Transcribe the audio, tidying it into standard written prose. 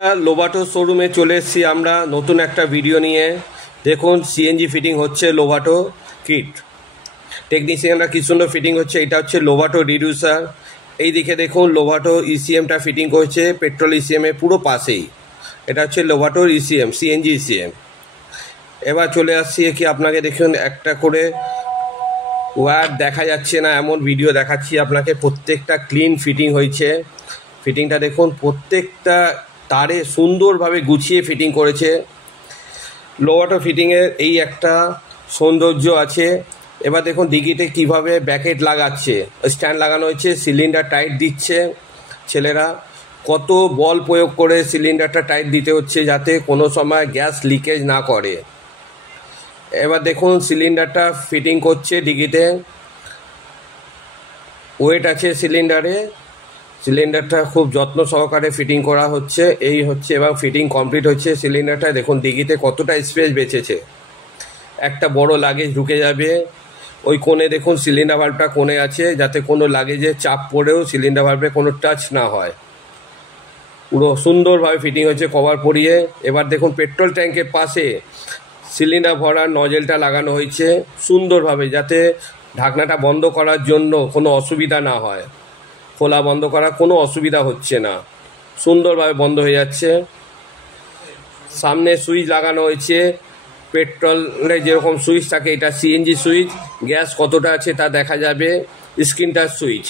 লোবাটো শোরুমে চলে এসেছি আমরা নতুন একটা ভিডিও নিয়ে। দেখুন সিএনজি ফিটিং হচ্ছে লোবাটো কিট। টেকনিশিয়ানরা কি সুন্দর ফিটিং হচ্ছে। এটা হচ্ছে লোবাটো রিডিউসার। এই দিকে দেখুন লোবাটো ইসিএমটা ফিটিং করছে পেট্রোল ইসিএমের পুরো পাশেই। এটা হচ্ছে লোবাটোর ইসিএম, সিএনজি ইসিএম। এবার চলে আসছি কি আপনাকে দেখুন একটা করে ওয়্যার দেখা যাচ্ছে না এমন ভিডিও দেখাচ্ছি আপনাকে। প্রত্যেকটা ক্লিন ফিটিং হয়েছে। ফিটিংটা দেখুন, প্রত্যেকটা তারে সুন্দরভাবে গুছিয়ে ফিটিং করেছে। লোবাটো ফিটিংয়ের এই একটা সৌন্দর্য আছে। এবার দেখুন ডিগিতে কিভাবে ব্যাকেট লাগাচ্ছে, স্ট্যান্ড লাগানো হয়েছে, সিলিন্ডার টাইট দিচ্ছে ছেলেরা। কত বল প্রয়োগ করে সিলিন্ডারটা টাইট দিতে হচ্ছে যাতে কোনো সময় গ্যাস লিকেজ না করে। এবার দেখুন সিলিন্ডারটা ফিটিং করছে ডিগিতে। ওয়েট আছে সিলিন্ডারে। সিলিন্ডারটা খুব যত্ন সহকারে ফিটিং করা হচ্ছে। এই হচ্ছে এবং ফিটিং কমপ্লিট হচ্ছে সিলিন্ডারটা। দেখুন ডিগিতে কতটা স্পেস বেঁচেছে। একটা বড় লাগেজ ঢুকে যাবে। ওই কোণে দেখুন সিলিন্ডার ভাল্বটা কোণে আছে যাতে কোনো লাগেজে চাপ পড়েও সিলিন্ডার ভাল্বে কোনো টাচ না হয়। পুরো সুন্দরভাবে ফিটিং হয়েছে কভার পরিয়ে। এবার দেখুন পেট্রোল ট্যাঙ্কের পাশে সিলিন্ডার ভরার নজেলটা লাগানো হয়েছে সুন্দরভাবে, যাতে ঢাকনাটা বন্ধ করার জন্য কোনো অসুবিধা না হয়। খোলা বন্ধ করা কোনো অসুবিধা হচ্ছে না, সুন্দরভাবে বন্ধ হয়ে যাচ্ছে। সামনে সুইচ লাগানো হয়েছে পেট্রোলে যেরকম সুইচ থাকে, এটা সিএনজি সুইচ। গ্যাস কতটা আছে তা দেখা যাবে স্ক্রিন টাচ সুইচ।